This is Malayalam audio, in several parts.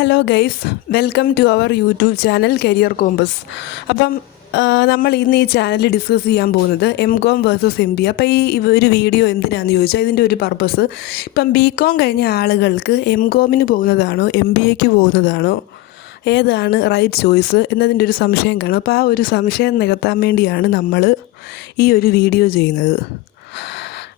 Hello guys, welcome to our YouTube channel Career Compass. അപ്പം നമ്മൾ ഇന്ന് ഈ ചാനലിൽ ഡിസ്കസ് ചെയ്യാൻ പോകുന്നത് MCOM വേഴ്സസ് MBA. അപ്പോൾ ഈ ഒരു വീഡിയോ എന്തിനാണെന്ന് ചോദിച്ചാൽ ഇതിൻ്റെ ഒരു പർപ്പസ്, ഇപ്പം BCOM കഴിഞ്ഞ ആളുകൾക്ക് MCOMന് പോകുന്നതാണോ MBAക്ക് പോകുന്നതാണോ, ഏതാണ് റൈറ്റ് ചോയ്സ് എന്നതിൻ്റെ ഒരു സംശയം കാണും. അപ്പോൾ ആ ഒരു സംശയം നികത്താൻ വേണ്ടിയാണ് നമ്മൾ ഈ ഒരു വീഡിയോ ചെയ്യുന്നത്.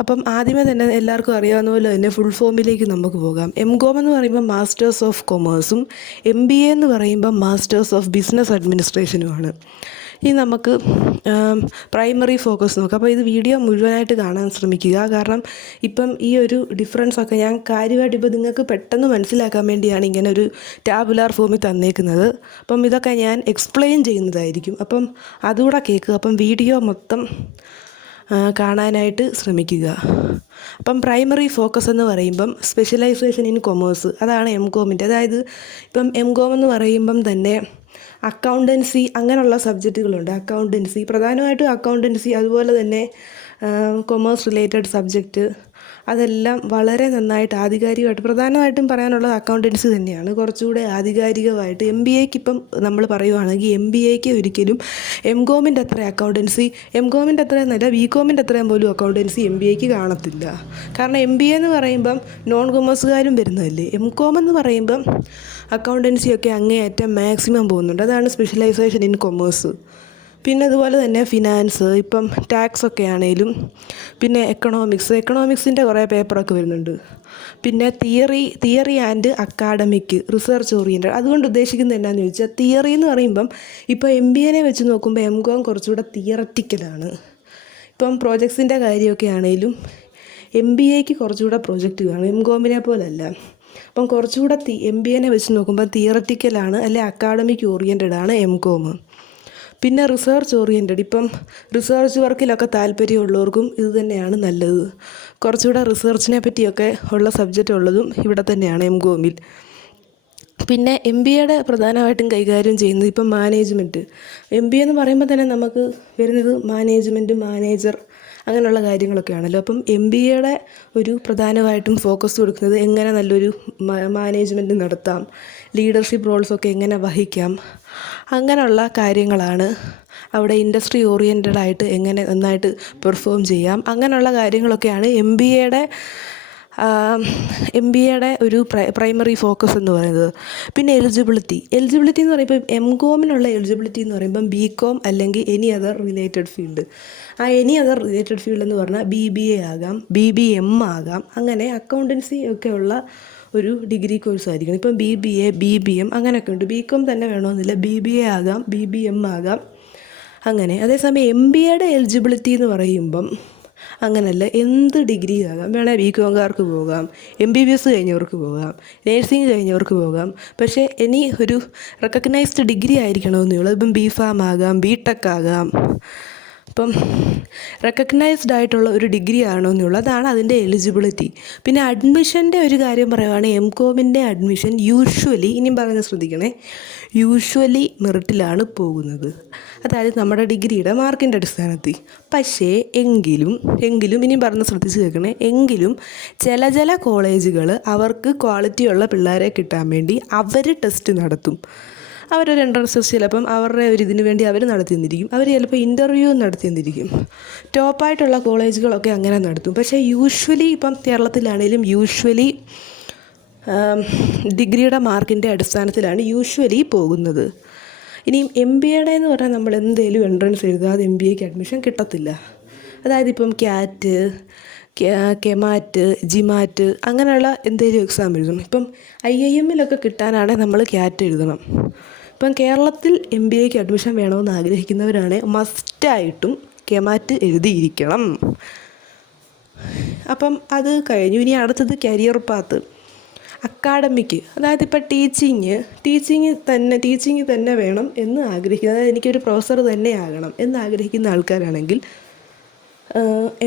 അപ്പം ആദ്യമേ തന്നെ എല്ലാവർക്കും അറിയാവുന്ന പോലെ തന്നെ ഫുൾ ഫോമിലേക്ക് നമുക്ക് പോകാം. MCOM എന്ന് പറയുമ്പോൾ മാസ്റ്റേഴ്സ് ഓഫ് കൊമേഴ്സും MBA എന്ന് പറയുമ്പോൾ മാസ്റ്റേഴ്സ് ഓഫ് ബിസിനസ് അഡ്മിനിസ്ട്രേഷനുമാണ്. ഇനി നമുക്ക് പ്രൈമറി ഫോക്കസ് നോക്കാം. അപ്പോൾ ഇത് വീഡിയോ മുഴുവനായിട്ട് കാണാൻ ശ്രമിക്കുക. കാരണം ഇപ്പം ഈ ഒരു ഡിഫറൻസൊക്കെ ഞാൻ കാര്യമായിട്ട് ഇപ്പോൾ നിങ്ങൾക്ക് പെട്ടെന്ന് മനസ്സിലാക്കാൻ വേണ്ടിയാണ് ഇങ്ങനെ ഒരു ടാബുലാർ ഫോമിൽ തന്നേക്കുന്നത്. അപ്പം ഇതൊക്കെ ഞാൻ എക്സ്പ്ലെയിൻ ചെയ്യുന്നതായിരിക്കും. അപ്പം അതുകൂടെ കേൾക്കുക. അപ്പം വീഡിയോ മൊത്തം കാണാനായിട്ട് ശ്രമിക്കുക. അപ്പം പ്രൈമറി ഫോക്കസ് എന്ന് പറയുമ്പം സ്പെഷ്യലൈസേഷൻ ഇൻ കൊമേഴ്സ്, അതാണ് MCOMൻ്റെ. അതായത് ഇപ്പം MCOM എന്ന് പറയുമ്പം തന്നെ അക്കൗണ്ടൻസി അങ്ങനെയുള്ള സബ്ജക്റ്റുകളുണ്ട്. അക്കൗണ്ടൻസി പ്രധാനമായിട്ടും അക്കൗണ്ടൻസി, അതുപോലെ തന്നെ കൊമേഴ്സ് റിലേറ്റഡ് സബ്ജക്റ്റ്, അതെല്ലാം വളരെ നന്നായിട്ട് ആധികാരികമായിട്ട് പ്രധാനമായിട്ടും പറയാനുള്ളത് അക്കൗണ്ടൻസി തന്നെയാണ്. കുറച്ചുകൂടെ ആധികാരികമായിട്ട് MBAക്ക് ഇപ്പം നമ്മൾ പറയുവാണെങ്കിൽ MBAക്ക് ഒരിക്കലും MCOMൻ്റെ അത്ര അക്കൗണ്ടൻസി, MCOMൻ്റെ അത്രയും നല്ല BCOMൻ്റെ അത്രയും പോലും അക്കൗണ്ടൻസി MBAക്ക് കാണത്തില്ല. കാരണം MBA എന്ന് പറയുമ്പം നോൺ കൊമേഴ്സുകാരും വരുന്നതല്ലേ. MCOM എന്ന് പറയുമ്പം അക്കൗണ്ടൻസിയൊക്കെ അങ്ങേയറ്റം മാക്സിമം പോകുന്നുണ്ട്. അതാണ് സ്പെഷ്യലൈസേഷൻ ഇൻ കൊമേഴ്സ്. പിന്നെ അതുപോലെ തന്നെ ഫിനാൻസ്, ഇപ്പം ടാക്സ് ഒക്കെ ആണെങ്കിലും, പിന്നെ എക്കണോമിക്സിൻ്റെ കുറേ പേപ്പറൊക്കെ വരുന്നുണ്ട്. പിന്നെ theory and academic, research oriented. അതുകൊണ്ട് ഉദ്ദേശിക്കുന്നത് എന്താണെന്ന് ചോദിച്ചാൽ, തിയറി എന്ന് പറയുമ്പം ഇപ്പോൾ MBAനെ വെച്ച് നോക്കുമ്പോൾ MCOM കുറച്ചുകൂടെ തിയററ്റിക്കലാണ്. ഇപ്പം പ്രോജക്ട്സിൻ്റെ കാര്യമൊക്കെ ആണെങ്കിലും MBAക്ക് കുറച്ചുകൂടെ പ്രോജക്റ്റ് കാണും, MCOMനെ പോലല്ല. അപ്പം കുറച്ചുകൂടെ MBAനെ വെച്ച് നോക്കുമ്പോൾ തിയററ്റിക്കലാണ്, അല്ലെ അക്കാഡമിക് ഓറിയൻറ്റഡ് ആണ് MCOM. പിന്നെ റിസർച്ച് ഓറിയൻറ്റഡ്, ഇപ്പം റിസർച്ച് വർക്കിലൊക്കെ താല്പര്യമുള്ളവർക്കും ഇത് തന്നെയാണ് നല്ലത്. കുറച്ചുകൂടെ റിസർച്ചിനെ പറ്റിയൊക്കെ ഉള്ള സബ്ജക്റ്റ് ഉള്ളതും ഇവിടെ തന്നെയാണ് MCOMൽ. പിന്നെ MBAയുടെ പ്രധാനമായിട്ടും കൈകാര്യം ചെയ്യുന്നത് ഇപ്പം മാനേജ്മെൻറ്റ്. MBA എന്ന് പറയുമ്പോൾ തന്നെ നമുക്ക് വരുന്നത് മാനേജ്മെൻറ്റ്, മാനേജർ, അങ്ങനെയുള്ള കാര്യങ്ങളൊക്കെ ആണല്ലോ. അപ്പം MBAയുടെ ഒരു പ്രധാനമായിട്ടും ഫോക്കസ് കൊടുക്കുന്നത് എങ്ങനെ നല്ലൊരു മാനേജ്മെൻറ്റ് നടത്താം, ലീഡർഷിപ്പ് റോൾസൊക്കെ എങ്ങനെ വഹിക്കാം, അങ്ങനെയുള്ള കാര്യങ്ങളാണ്. അവിടെ ഇൻഡസ്ട്രി ഓറിയൻറ്റഡ് ആയിട്ട് എങ്ങനെ നന്നായിട്ട് പെർഫോം ചെയ്യാം, അങ്ങനെയുള്ള കാര്യങ്ങളൊക്കെയാണ് MBAയുടെ ഒരു പ്രൈമറി ഫോക്കസ് എന്ന് പറയുന്നത്. പിന്നെ എലിജിബിലിറ്റി എന്ന് പറയുമ്പോൾ MCOMനുള്ള എലിജിബിലിറ്റി എന്ന് പറയുമ്പം BCOM അല്ലെങ്കിൽ എനി അതർ റിലേറ്റഡ് ഫീൽഡ്. ആ എനി അതർ റിലേറ്റഡ് ഫീൽഡ് എന്ന് പറഞ്ഞാൽ BBA ആകാം, BBM ആകാം, അങ്ങനെ അക്കൗണ്ടൻസി ഒക്കെ ഉള്ള ഒരു ഡിഗ്രി കോഴ്സ് ആയിരിക്കണം. ഇപ്പം BBA, BBM അങ്ങനെയൊക്കെ ഉണ്ട്. BCOM തന്നെ വേണമെന്നില്ല, BBA ആകാം, BBM ആകാം, അങ്ങനെ. അതേസമയം MBAയുടെ എലിജിബിലിറ്റി എന്ന് പറയുമ്പം അങ്ങനെയല്ല, എന്ത് ഡിഗ്രി ആകാം. വേണേൽ BCOMകാർക്ക് പോകാം, MBBS കഴിഞ്ഞവർക്ക് പോകാം, നേഴ്സിംഗ് കഴിഞ്ഞവർക്ക് പോകാം. പക്ഷേ ഇനി ഒരു റെക്കഗ്നൈസ്ഡ് ഡിഗ്രി ആയിരിക്കണമെന്നേ ഉള്ളൂ. ഇപ്പം BPharm ആകാം, BTech ആകാം. ഇപ്പം റെക്കഗ്നൈസ്ഡ് ആയിട്ടുള്ള ഒരു ഡിഗ്രി ആണോന്നുള്ളത്, അതാണ് അതിൻ്റെ എലിജിബിലിറ്റി. പിന്നെ അഡ്മിഷൻ്റെ ഒരു കാര്യം പറയുകയാണെങ്കിൽ MCOMൻ്റെ അഡ്മിഷൻ യൂഷ്വലി, ഇനിയും പറയുന്നത് ശ്രദ്ധിക്കണേ, യൂഷ്വലി മെറിറ്റിലാണ് പോകുന്നത്. അതായത് നമ്മുടെ ഡിഗ്രിയുടെ മാർക്കിൻ്റെ അടിസ്ഥാനത്തിൽ. പക്ഷേ എങ്കിലും ഇനിയും പറഞ്ഞ് ശ്രദ്ധിച്ച് കേൾക്കണേ, എങ്കിലും ചില കോളേജുകൾ അവർക്ക് ക്വാളിറ്റിയുള്ള പിള്ളേരെ കിട്ടാൻ വേണ്ടി അവർ ടെസ്റ്റ് നടത്തും. അവരൊരു എൻട്രൻസ് ടെസ്റ്റ് ചിലപ്പം അവരുടെ ഒരു ഇതിന് വേണ്ടി അവർ നടത്തിയെന്നിരിക്കും. അവർ ചിലപ്പോൾ ഇൻ്റർവ്യൂ നടത്തിയെന്നിരിക്കും. ടോപ്പായിട്ടുള്ള കോളേജുകളൊക്കെ അങ്ങനെ നടത്തും. പക്ഷേ യൂഷ്വലി ഇപ്പം കേരളത്തിലാണെങ്കിലും യൂഷ്വലി ഡിഗ്രിയുടെ മാർക്കിൻ്റെ അടിസ്ഥാനത്തിലാണ് യൂഷ്വലി പോകുന്നത്. ഇനിയും MBAയുടെ എന്ന് പറഞ്ഞാൽ നമ്മൾ എന്തെങ്കിലും എൻട്രൻസ് എഴുതാതെ MBAക്ക് അഡ്മിഷൻ കിട്ടത്തില്ല. അതായത് ഇപ്പം ക്യാറ്റ്, കെമാറ്റ്, ജിമാറ്റ് അങ്ങനെയുള്ള എന്തെങ്കിലും എക്സാം എഴുതണം. ഇപ്പം IIMലൊക്കെ കിട്ടാനാണെങ്കിൽ നമ്മൾ ക്യാറ്റ് എഴുതണം. ഇപ്പം കേരളത്തിൽ MBAക്ക് അഡ്മിഷൻ വേണമെന്ന് ആഗ്രഹിക്കുന്നവരാണെങ്കിൽ മസ്റ്റായിട്ടും കെമാറ്റ് എഴുതിയിരിക്കണം. അപ്പം അത് കഴിഞ്ഞു. ഇനി അടുത്തത് കരിയർ പാത്ത്, അക്കാഡമിക്ക്. അതായത് ഇപ്പം ടീച്ചിങ് തന്നെ വേണം എന്ന് ആഗ്രഹിക്കുന്നത്, അതായത് എനിക്കൊരു പ്രൊഫസർ തന്നെ ആകണം എന്ന് ആഗ്രഹിക്കുന്ന ആൾക്കാരാണെങ്കിൽ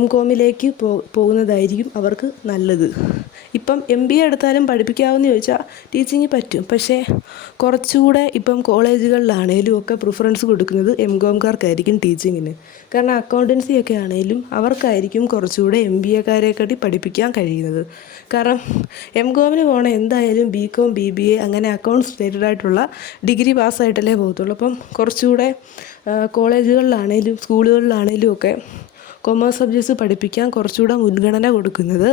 MCOMലേക്ക് പോകുന്നതായിരിക്കും അവർക്ക് നല്ലത്. ഇപ്പം MBA എടുത്താലും പഠിപ്പിക്കാമെന്ന് ചോദിച്ചാൽ ടീച്ചിങ് പറ്റും. പക്ഷേ കുറച്ചുകൂടെ ഇപ്പം കോളേജുകളിലാണേലും ഒക്കെ പ്രിഫറൻസ് കൊടുക്കുന്നത് MCOMകാർക്കായിരിക്കും ടീച്ചിങ്ങിന്. കാരണം അക്കൗണ്ടൻസി ഒക്കെ ആണെങ്കിലും അവർക്കായിരിക്കും കുറച്ചുകൂടെ MBAക്കാരെക്കാട്ടി പഠിപ്പിക്കാൻ കഴിയുന്നത്. കാരണം MCOMന് പോകണ എന്തായാലും BCom BBA അങ്ങനെ അക്കൗണ്ട്സ് റിലേറ്റഡ് ആയിട്ടുള്ള ഡിഗ്രി പാസ്സായിട്ടല്ലേ പോകത്തുള്ളൂ. അപ്പം കുറച്ചുകൂടെ കോളേജുകളിലാണേലും സ്കൂളുകളിലാണേലും ഒക്കെ കൊമേഴ്സ് സബ്ജക്ട്സ് പഠിപ്പിക്കാൻ കുറച്ചുകൂടെ മുൻഗണന കൊടുക്കുന്നത്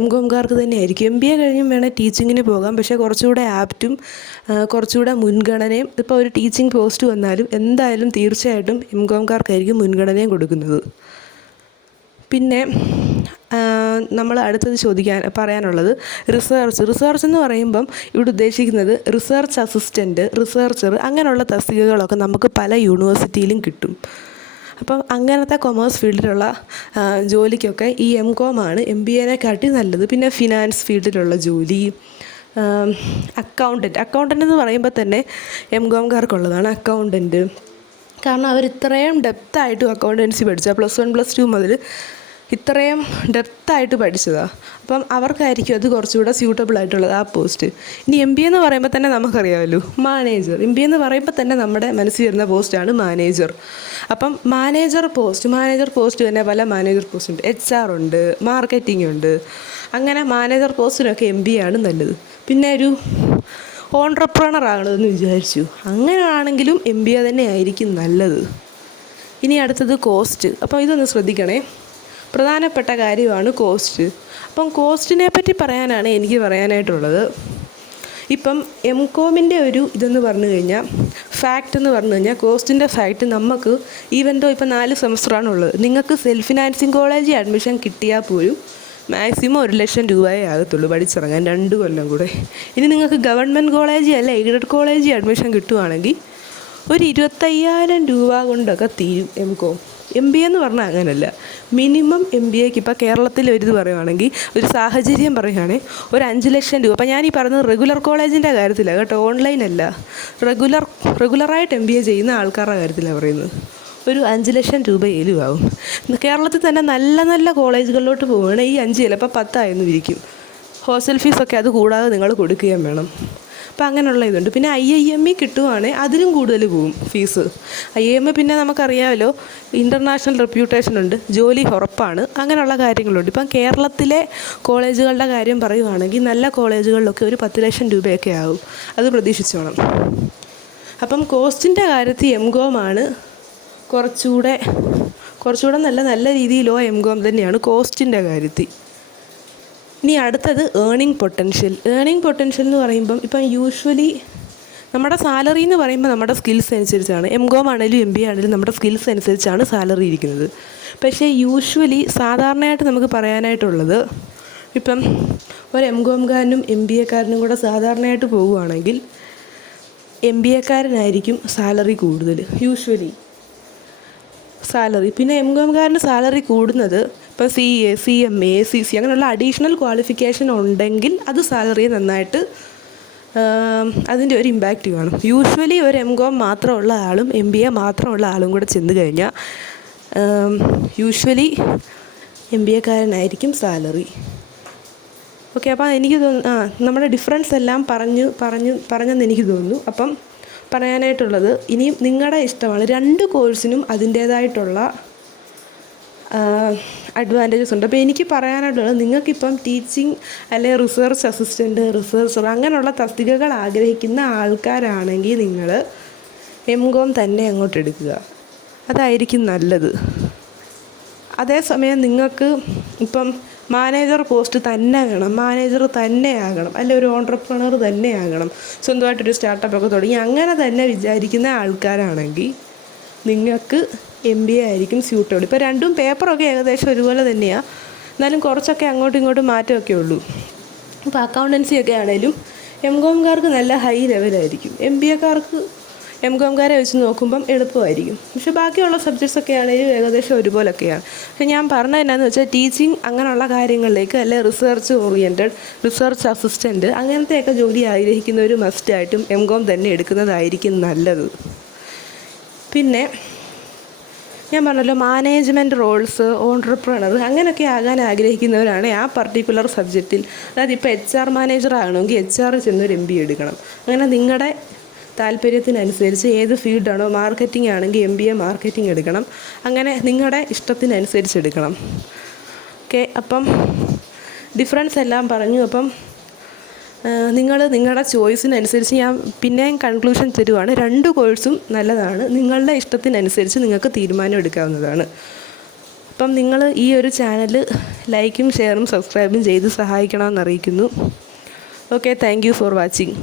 MCOMകാർക്ക് തന്നെയായിരിക്കും. MBA കഴിഞ്ഞും വേണേൽ ടീച്ചിങ്ങിന് പോകാം. പക്ഷേ കുറച്ചുകൂടെ ആപ്റ്റും കുറച്ചുകൂടെ മുൻഗണനയും ഇപ്പോൾ ഒരു ടീച്ചിങ് പോസ്റ്റ് വന്നാലും എന്തായാലും തീർച്ചയായിട്ടും MCOMകാർക്കായിരിക്കും മുൻഗണനയും കൊടുക്കുന്നത്. പിന്നെ നമ്മൾ അടുത്തത് പറയാനുള്ളത് റിസർച്ച് എന്ന് പറയുമ്പം ഇവിടെ ഉദ്ദേശിക്കുന്നത് റിസർച്ച് അസിസ്റ്റൻറ്റ്, റിസർച്ചർ അങ്ങനെയുള്ള തസ്തികകളൊക്കെ നമുക്ക് പല യൂണിവേഴ്സിറ്റിയിലും കിട്ടും. അപ്പം അങ്ങനത്തെ കൊമേഴ്സ് ഫീൽഡിലുള്ള ജോലിക്കൊക്കെ ഈ MCOM ആണ് MBAനെക്കാട്ടി നല്ലത്. പിന്നെ ഫിനാൻസ് ഫീൽഡിലുള്ള ജോലി, അക്കൗണ്ടൻ്റ് എന്ന് പറയുമ്പോൾ തന്നെ MCOMകാർക്കുള്ളതാണ് അക്കൗണ്ടൻറ്റ്. കാരണം അവർ ഇത്രയും ഡെപ്തായിട്ടും അക്കൗണ്ടൻസി പഠിച്ചാൽ +1 +2 മുതൽ ഇത്രയും ഡെപ്തായിട്ട് പഠിച്ചതാണ്. അപ്പം അവർക്കായിരിക്കും അത് കുറച്ചുകൂടെ സ്യൂട്ടബിൾ ആയിട്ടുള്ളത് ആ പോസ്റ്റ്. ഇനി MBA എന്ന് പറയുമ്പോൾ തന്നെ നമുക്കറിയാമല്ലോ മാനേജർ. MBA എന്ന് പറയുമ്പോൾ തന്നെ നമ്മുടെ മനസ്സിൽ വരുന്ന പോസ്റ്റാണ് മാനേജർ. അപ്പം മാനേജർ പോസ്റ്റ് തന്നെ പല മാനേജർ പോസ്റ്റ് ഉണ്ട്. HR ഉണ്ട്, മാർക്കറ്റിംഗ് ഉണ്ട്. അങ്ങനെ മാനേജർ പോസ്റ്റിനൊക്കെ MBA ആണ് നല്ലത്. പിന്നെ ഒരു ഓൺട്രപ്രണർ ആകണമെന്ന് വിചാരിച്ചു, അങ്ങനെയാണെങ്കിലും MBA തന്നെ ആയിരിക്കും നല്ലത്. ഇനി അടുത്തത് കോസ്റ്റ്. അപ്പോൾ ഇതൊന്ന് ശ്രദ്ധിക്കണേ, പ്രധാനപ്പെട്ട കാര്യമാണ് കോസ്റ്റ്. അപ്പം കോസ്റ്റിനെ പറ്റി പറയാനാണ് എനിക്ക് പറയാനായിട്ടുള്ളത്. ഇപ്പം MCOMൻ്റെ ഒരു ഇതെന്ന് പറഞ്ഞു കഴിഞ്ഞാൽ കോസ്റ്റിൻ്റെ ഫാക്റ്റ് നമുക്ക് ഈവൻതോ ഇപ്പം 4 സെമസ്റ്ററാണുള്ളത്. നിങ്ങൾക്ക് സെൽഫ് ഫിനാൻസിങ് കോളേജിൽ അഡ്മിഷൻ കിട്ടിയാൽ പോലും മാക്സിമം 1 ലക്ഷം രൂപയേ ആകത്തുള്ളൂ പഠിച്ചിറങ്ങാൻ 2 കൊല്ലം കൂടെ. ഇനി നിങ്ങൾക്ക് ഗവൺമെൻറ് കോളേജിൽ അല്ല എയ്ഡഡ് കോളേജിൽ അഡ്മിഷൻ കിട്ടുവാണെങ്കിൽ ഒരു 25,000 രൂപ കൊണ്ടൊക്കെ തീരും MCOM. MBA എന്ന് പറഞ്ഞാൽ അങ്ങനെയല്ല. മിനിമം MBAക്ക് ഇപ്പോൾ കേരളത്തിൽ ഒരു പറയുവാണെങ്കിൽ ഒരു സാഹചര്യം പറയുകയാണെങ്കിൽ ഒരു 5 ലക്ഷം രൂപ. അപ്പോൾ ഞാൻ ഈ പറയുന്നത് റെഗുലർ കോളേജിൻ്റെ കാര്യത്തിലാണ് കേട്ടോ, ഓൺലൈനല്ല. റെഗുലറായിട്ട് MBA ചെയ്യുന്ന ആൾക്കാരുടെ കാര്യത്തിലാണ് പറയുന്നത്. ഒരു 5 ലക്ഷം രൂപയിലും ആവും. കേരളത്തിൽ തന്നെ നല്ല നല്ല കോളേജുകളിലോട്ട് പോവുകയാണെങ്കിൽ ഈ 5 ചിലപ്പോൾ 10 ആയെന്ന് ഇരിക്കും. ഹോസ്റ്റൽ ഫീസൊക്കെ അത് കൂടാതെ നിങ്ങൾ കൊടുക്കുകയും വേണം. അപ്പം അങ്ങനെയുള്ള ഇതുണ്ട്. പിന്നെ IIME കിട്ടുവാണെങ്കിൽ അതിലും കൂടുതൽ പോവും ഫീസ്. IIME പിന്നെ നമുക്കറിയാമല്ലോ ഇൻ്റർനാഷണൽ റെപ്യൂട്ടേഷൻ ഉണ്ട്, ജോലി ഉറപ്പാണ്, അങ്ങനെയുള്ള കാര്യങ്ങളുണ്ട്. ഇപ്പം കേരളത്തിലെ കോളേജുകളുടെ കാര്യം പറയുവാണെങ്കിൽ നല്ല കോളേജുകളിലൊക്കെ ഒരു 10 ലക്ഷം രൂപയൊക്കെ ആവും. അത് പ്രതീക്ഷിച്ചോണം. അപ്പം കോസ്റ്റിൻ്റെ കാര്യത്തിൽ MCOM ആണ് കുറച്ചുകൂടെ നല്ല രീതിയിലോ MCOM തന്നെയാണ് കോസ്റ്റിൻ്റെ കാര്യത്തിൽ. ഇനി അടുത്തത് ഏണിംഗ് പൊട്ടൻഷ്യൽ എന്ന് പറയുമ്പം ഇപ്പം യൂഷ്വലി നമ്മുടെ സാലറി എന്ന് പറയുമ്പോൾ നമ്മുടെ സ്കിൽസ് അനുസരിച്ചാണ്. MCOM ആണെങ്കിലും MBA ആണെങ്കിലും നമ്മുടെ സ്കിൽസ് അനുസരിച്ചാണ് സാലറി ഇരിക്കുന്നത്. പക്ഷേ യൂഷ്വലി സാധാരണയായിട്ട് നമുക്ക് പറയാനായിട്ടുള്ളത് ഇപ്പം ഒരു MCOMകാരനും MBAക്കാരനും കൂടെ സാധാരണയായിട്ട് പോവുകയാണെങ്കിൽ MBAക്കാരനായിരിക്കും സാലറി കൂടുതൽ യൂഷ്വലി സാലറി. പിന്നെ MCOMകാരന് സാലറി കൂടുന്നത് ഇപ്പോൾ CA, CMA, CC അങ്ങനെയുള്ള അഡീഷണൽ ക്വാളിഫിക്കേഷൻ ഉണ്ടെങ്കിൽ അത് സാലറിയെ നന്നായിട്ട് അതിൻ്റെ ഒരു ഇമ്പാക്റ്റ് കാണും. യൂഷ്വലി ഒരു MCOM മാത്രമുള്ള ആളും MBA മാത്രമുള്ള ആളും കൂടെ ചെന്ന് കഴിഞ്ഞാൽ യൂഷ്വലി MBAക്കാരനായിരിക്കും സാലറി. ഓക്കെ, അപ്പോൾ എനിക്ക് തോന്നുന്നു നമ്മുടെ ഡിഫറൻസ് എല്ലാം പറഞ്ഞെന്ന് എനിക്ക് തോന്നുന്നു. അപ്പം പറയാനായിട്ടുള്ളത് ഇനിയും നിങ്ങളുടെ ഇഷ്ടമാണ്. 2 കോഴ്സിനും അതിൻ്റേതായിട്ടുള്ള അഡ്വാൻറ്റേജസ് ഉണ്ട്. അപ്പോൾ എനിക്ക് പറയാനായിട്ടുള്ളത് നിങ്ങൾക്കിപ്പം ടീച്ചിങ് അല്ലെങ്കിൽ റിസർച്ച് അസിസ്റ്റൻറ്റ്, റിസർച്ചർ അങ്ങനെയുള്ള തസ്തികകൾ ആഗ്രഹിക്കുന്ന ആൾക്കാരാണെങ്കിൽ നിങ്ങൾ MCOM തന്നെ അങ്ങോട്ട് എടുക്കുക, അതായിരിക്കും നല്ലത്. അതേസമയം നിങ്ങൾക്ക് ഇപ്പം മാനേജർ പോസ്റ്റ് തന്നെ വേണം, മാനേജർ തന്നെ ആകണം, അല്ലെ ഒരു ഓൺട്രപ്രണർ തന്നെ ആകണം, സ്വന്തമായിട്ടൊരു സ്റ്റാർട്ടപ്പൊക്കെ തുടങ്ങി അങ്ങനെ തന്നെ വിചാരിക്കുന്ന ആൾക്കാരാണെങ്കിൽ നിങ്ങൾക്ക് MBA ആയിരിക്കും സ്യൂട്ടബിൾ. ഇപ്പോൾ രണ്ടും പേപ്പറൊക്കെ ഏകദേശം ഒരുപോലെ തന്നെയാണ്, എന്നാലും കുറച്ചൊക്കെ അങ്ങോട്ടും ഇങ്ങോട്ടും മാറ്റമൊക്കെ ഉള്ളൂ. ഇപ്പോൾ അക്കൗണ്ടൻസി ഒക്കെ ആണെങ്കിലും MCOMകാർക്ക് നല്ല ഹൈ ലെവലായിരിക്കും, MCOMകാരെ വെച്ച് നോക്കുമ്പം എളുപ്പമായിരിക്കും. പക്ഷേ ബാക്കിയുള്ള സബ്ജക്ട്സൊക്കെ ആണെങ്കിലും ഏകദേശം ഒരുപോലൊക്കെയാണ്. പക്ഷേ ഞാൻ പറഞ്ഞത് എന്നാന്ന് വെച്ചാൽ ടീച്ചിങ് അങ്ങനെയുള്ള കാര്യങ്ങളിലേക്ക് അല്ലെ റിസർച്ച് ഓറിയൻറ്റഡ്, റിസർച്ച് അസിസ്റ്റൻറ്റ് അങ്ങനത്തെയൊക്കെ ജോലി ആഗ്രഹിക്കുന്നവർ മസ്റ്റായിട്ടും MCOM തന്നെ എടുക്കുന്നതായിരിക്കും നല്ലത്. പിന്നെ ഞാൻ പറഞ്ഞല്ലോ മാനേജ്മെൻറ്റ് റോൾസ്, ഓൺട്രപ്രണർ അങ്ങനെയൊക്കെ ആകാൻ ആഗ്രഹിക്കുന്നവരാണ് ആ പർട്ടിക്കുലർ സബ്ജക്റ്റിൽ. അതായത് ഇപ്പോൾ HR മാനേജർ ആകണമെങ്കിൽ HR ചെന്നൊരു MBA എടുക്കണം. അങ്ങനെ നിങ്ങളുടെ താല്പര്യത്തിനനുസരിച്ച് ഏത് ഫീൽഡാണോ, മാർക്കറ്റിംഗ് ആണെങ്കിൽ MBA മാർക്കറ്റിംഗ് എടുക്കണം. അങ്ങനെ നിങ്ങളുടെ ഇഷ്ടത്തിനനുസരിച്ച് എടുക്കണം. ഓക്കെ, അപ്പം ഡിഫറൻസ് എല്ലാം പറഞ്ഞു. അപ്പം നിങ്ങളുടെ ചോയ്സിനനുസരിച്ച് ഞാൻ പിന്നെയും കൺക്ലൂഷൻ തരുവാണ്. 2 കോഴ്സും നല്ലതാണ്. നിങ്ങളുടെ ഇഷ്ടത്തിനനുസരിച്ച് നിങ്ങൾക്ക് തീരുമാനം എടുക്കാവുന്നതാണ്. അപ്പം നിങ്ങൾ ഈ ഒരു ചാനൽ ലൈക്കും ഷെയറും സബ്സ്ക്രൈബും ചെയ്ത് സഹായിക്കണമെന്ന് അറിയിക്കുന്നു. Okay, thank you for watching.